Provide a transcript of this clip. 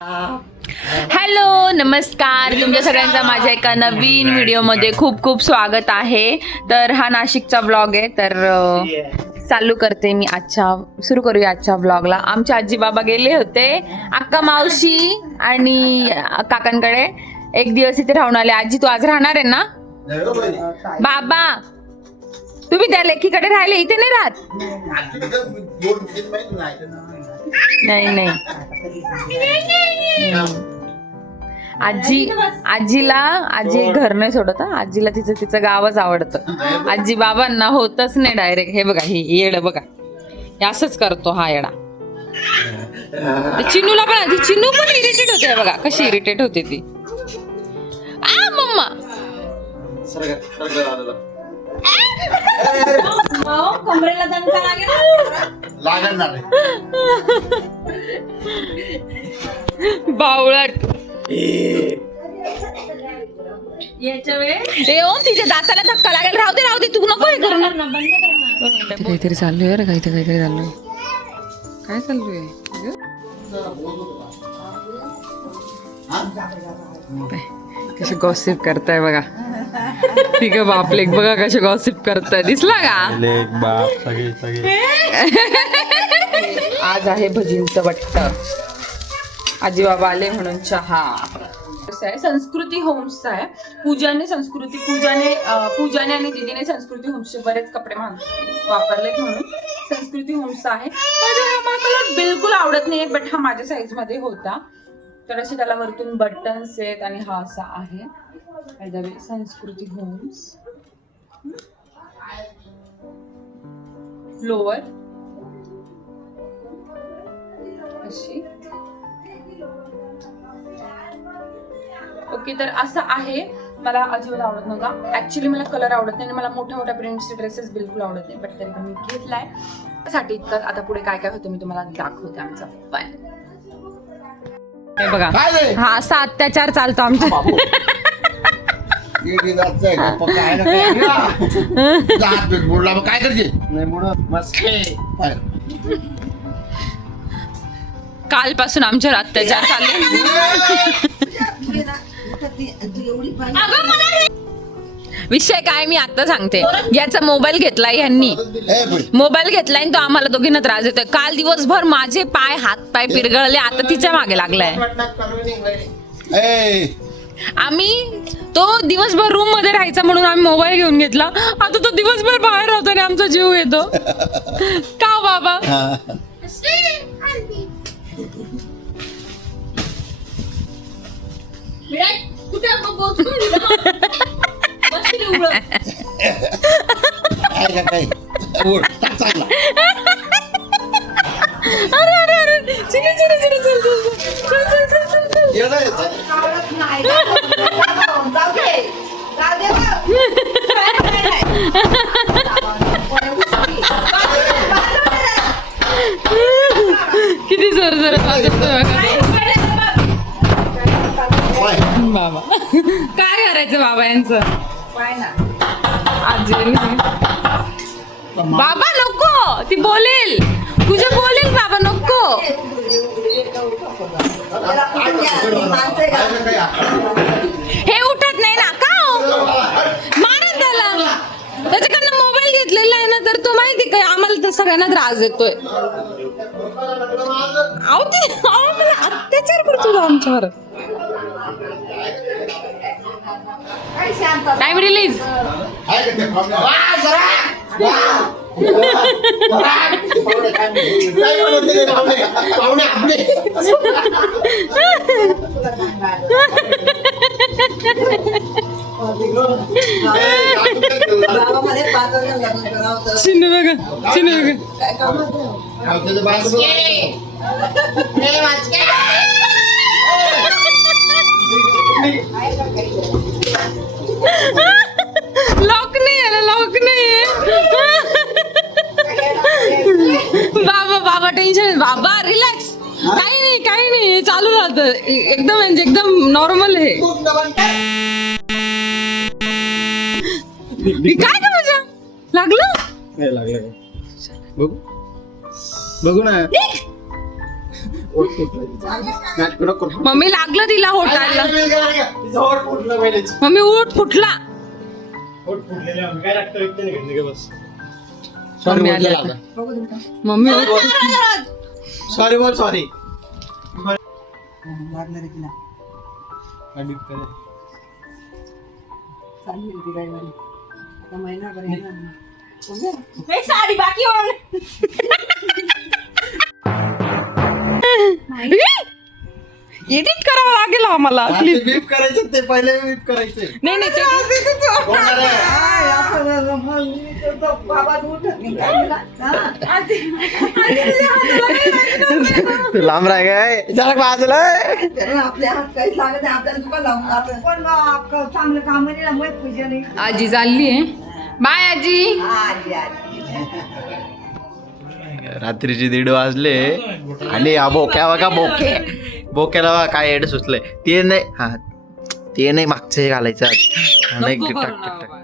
Hello नमस्कार, तुमच्या सगळ्यांचा माझ्या एका नवीन व्हिडिओमध्ये खूप खूप स्वागत आहे. तर हा नाशिकचा व्लॉग आहे. तर चालू करते मी सुरू करूया आजच्या व्लॉगला. आमचे आजी बाबा गेले होते अक्का मावशी आणि काकांकडे. एक दिवस इथे राहून आले. आजी तू आज राहणार आहे ना? बाबा तुम्ही त्या लेकीकडे राहिले, इथे नाही राहत? नाही आजी घर नाही सोडत. आजीला तिचं गावच आवडतं. आजी बाबांना होतच नाही डायरेक्ट. हे बघा, ही येड बघा, असंच करतो हा येडा. चिनूला पण, ती चिनू पण इरिटेट होते बघा, कशी इरिटेट होते ती. आ मम्मा कमरेला दणका लागेल. बावळट याच्या वेळेस तिच्या दाताला धक्का लागेल. राहू दे तू नको हे करू. काहीतरी चाललंय रे, काहीतरी चाललंय. काय चाललंय? कसे गॉसिप करताय बघा. ठीक बापले बघा कसे गॉसिप करताय. दिसला का? आज आहे भजींचं वाटत. आजी बाबा आले म्हणून चहा. संस्कृती होम्सचा आहे. पूजाने आणि दीदीने संस्कृती होम्सचे बरेच कपडे वापरले म्हणून संस्कृती होम्सचा आहे. मला कलर बिलकुल आवडत नाही, बट हा माझ्या साईज मध्ये होता. तर असे त्याला वरतून बटन्स आहेत आणि हा असा आहे. संस्कृती होम्स लोअर अशी. ओके, तर असं आहे. मला अजिबात आवडत नव्हता. ऍक्च्युली मला कलर आवडत नाही आणि मला मोठ्या प्रिंटचे ड्रेसेस बिलकुल आवडत नाही, बट तरी पण मी घेतलाय साठी इतकं. आता पुढे काय काय होतं मी तुम्हाला दाखवते. आमचा पण हे बघा, हा असा अत्याचार चालतो आमचा. काय करते? कालपासून आमच्यावर अत्याचार चालले. विषय काय मी आता सांगते. याचा मोबाईल घेतलाय ह्यांनी, आणि तो आम्हाला दोघींना त्रास देतोय. काल दिवसभर माझे हात पाय पिरगळले. आता तिच्या मागे लागलाय. आम्ही तो दिवसभर रूम मध्ये राहायचा म्हणून आम्ही मोबाईल घेऊन घेतला. आता तो दिवसभर बाहेर राहतो आणि आमचा जीव येतो. का बाबा? किती जोर बाबा. काय करायचं बाबा यांचं? आजी बाबा नको, ती बोलेल, तुझे बोलेल बाबा नको. हे उठत नाही ना का? मारत त्याला. त्याच्याकडनं मोबाईल घेतलेला आहे ना, तर तो माहिती काय आम्हाला तर सगळ्यांना त्रास देतोय. अत्याचार करतो आमच्यावर. Time release. चिन्ह बघा. लॉक नाही. बाबा टेन्शन. बाबा रिलॅक्स. काही नाही चालू राहतं. एकदम नॉर्मल आहे. काय का मजा लागलं? बघू ना. मम्मी लागलं तिला होटायला. मम्मी उठ फुटला. मम्मी आली आता. मम्मी उठ. सॉरी बोल सॉरी. साडी बाकी एडिट करावं लागेल आम्हाला. विप करायचं ते पहिले विप करायचे. नाही नाही तू लांब राह काय जरा बाजूला. आपल्या हात काहीच लागत नाही आपल्याला दुकान लावून आपण पण चांगलं काम नाही मग पूजा नाही. आजी चालली आहे. बाय आजी. रात्रीचे 1:30 वाजले आणि हा बोक्या बघा बोक्याला बघा काय एड सुचलंय. ते नाही मागचं हे घालायचं. नको करू ना बाबा.